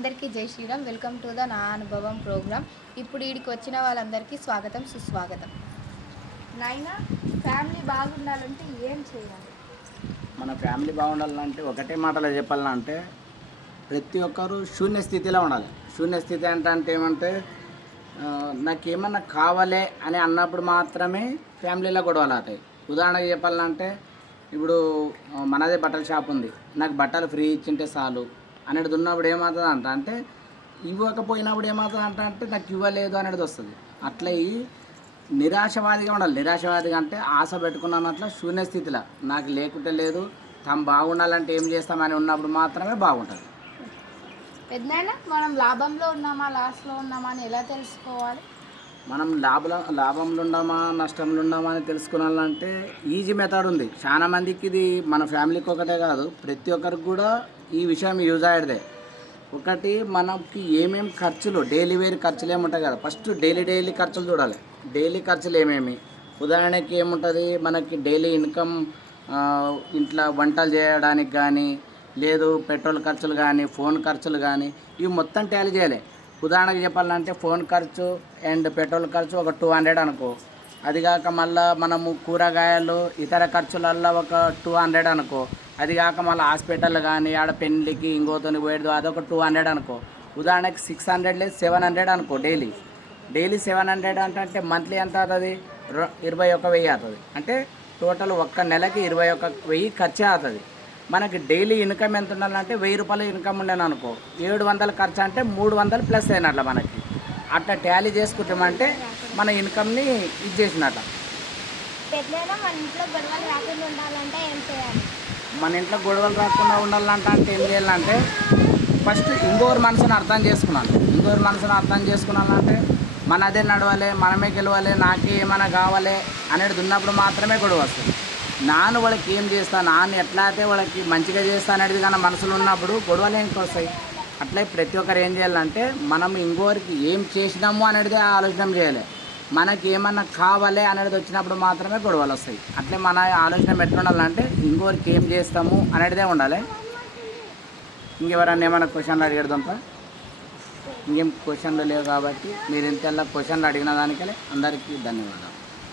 అందరికీ జై Sriram. Welcome to the నా అనుభవం ప్రోగ్రామ్. ఇప్పుడు వీడికి వచ్చిన వాళ్ళందరికీ స్వాగతం సుస్వాగతం. నాయనా, ఫ్యామిలీ బాగుండాలంటే ఏం చేయాలి? మన ఫ్యామిలీ బాగుండాలంటే ఒకటే మాటలో చెప్పాలంటే ప్రతి ఒక్కరూ శూన్య స్థితిలో ఉండాలి. శూన్య స్థితి అంటే ఏమంటే నాకేమన్నా కావాలే అని అన్నప్పుడు మాత్రమే ఫ్యామిలీలో గొడవలు అవుతాయి. ఉదాహరణకు చెప్పాలంటే ఇప్పుడు మనదే బట్టల షాప్ ఉంది, నాకు బట్టలు ఫ్రీ ఇచ్చింటే చాలు అనేది ఉన్నప్పుడు ఏమవుతుంది అంటే ఇవ్వకపోయినప్పుడు ఏమవుతుంది అంటే నాకు ఇవ్వలేదు అనేది వస్తుంది. అట్లా ఈ నిరాశవాదిగా ఉండాలి. నిరాశవాదిగా అంటే ఆశ పెట్టుకున్నట్ల శూన్య స్థితిలో నాకు లేకుంటే లేదు, తాము బాగుండాలంటే ఏం చేస్తామని ఉన్నప్పుడు మాత్రమే బాగుంటుంది. పెద్దనైనా మనం లాభంలో ఉన్నామా లాస్లో ఉన్నామా అని ఎలా తెలుసుకోవాలి? మనం లాభంలో ఉన్నామా నష్టంలో ఉన్నామా అని తెలుసుకోవాలంటే ఈజీ మెథడ్ ఉంది. చాలా మందికి ఇది మన ఫ్యామిలీకి ఒకటే కాదు, ప్రతి ఒక్కరికి కూడా ఈ విషయం యూజ్ అయ్యేదే. ఒకటి మనకి ఏమేమి ఖర్చులు డైలీ వేర్ ఖర్చులు ఏముంటాయి కదా, ఫస్ట్ డైలీ ఖర్చులు చూడాలి. డైలీ ఖర్చులు ఏమేమి, ఉదాహరణకి ఏముంటుంది మనకి డైలీ ఇన్కమ్, ఇంట్లో వంటలు చేయడానికి కానీ లేదు పెట్రోల్ ఖర్చులు కానీ ఫోన్ ఖర్చులు కానీ ఇవి మొత్తం టాలీ చేయాలి. ఉదాహరణకు చెప్పాలంటే ఫోన్ ఖర్చు అండ్ పెట్రోల్ ఖర్చు ఒక 200 అనుకో, అది కాక మళ్ళీ మనము కూరగాయలు ఇతర ఖర్చులల్లో ఒక 200 అనుకో, అది కాక మళ్ళీ హాస్పిటల్ కానీ ఆడ పెళ్ళికి ఇంకోతోని పోయేది అదొక 200 అనుకో. ఉదాహరణకి 600 లేదు 700 అనుకో. డైలీ 700 అంటే మంత్లీ ఎంత అవుతుంది? 21,000 అవుతుంది. అంటే టోటల్ ఒక్క నెలకి 21,000 ఖర్చే అవుతుంది. మనకి డైలీ ఇన్కమ్ ఎంత ఉండాలంటే 1,000 రూపాయలు ఇన్కమ్ ఉండేను అనుకో, 700 ఖర్చు అంటే 300 ప్లస్ అయినట్ల మనకి. అట్లా టాలీ చేసుకుంటామంటే మన ఇన్కమ్ని ఇది చేసినట్ట. మన ఇంట్లో గొడవలు రాకుండా ఉండాలంటే ఏం చేయాలంటే ఫస్ట్ ఇంకోరు మనసుని అర్థం చేసుకున్నానంటే మనదే నడవాలి, మనమే గెలవాలి, నాకే ఏమైనా కావాలి అనేది ఉన్నప్పుడు మాత్రమే గొడవ వస్తుంది. నాన్న వాళ్ళకి ఏం చేస్తా, నాన్న ఎట్లా అయితే వాళ్ళకి మంచిగా చేస్తా అనేది కానీ మనసులో ఉన్నప్పుడు గొడవలు ఏంటి వస్తాయి. అట్లే ప్రతి ఒక్కరు ఏం చేయాలంటే మనం ఇంకోరికి ఏం చేసినాము అనేది ఆలోచన చేయాలి. మనకి ఏమన్నా కావాలి అనేది వచ్చినప్పుడు మాత్రమే గొడవలు వస్తాయి. అట్లే మన ఆలోచన ఎట్లా ఉండాలంటే ఇంకోరికి ఏం చేస్తాము అనేదే ఉండాలి. ఇంకెవరన్నా ఏమైనా క్వశ్చన్లు అడిగేదంతా ఇంకేం క్వశ్చన్లు లేవు కాబట్టి మీరు ఇంతలా క్వశ్చన్లు అడిగిన దానికే అందరికీ ధన్యవాదాలు.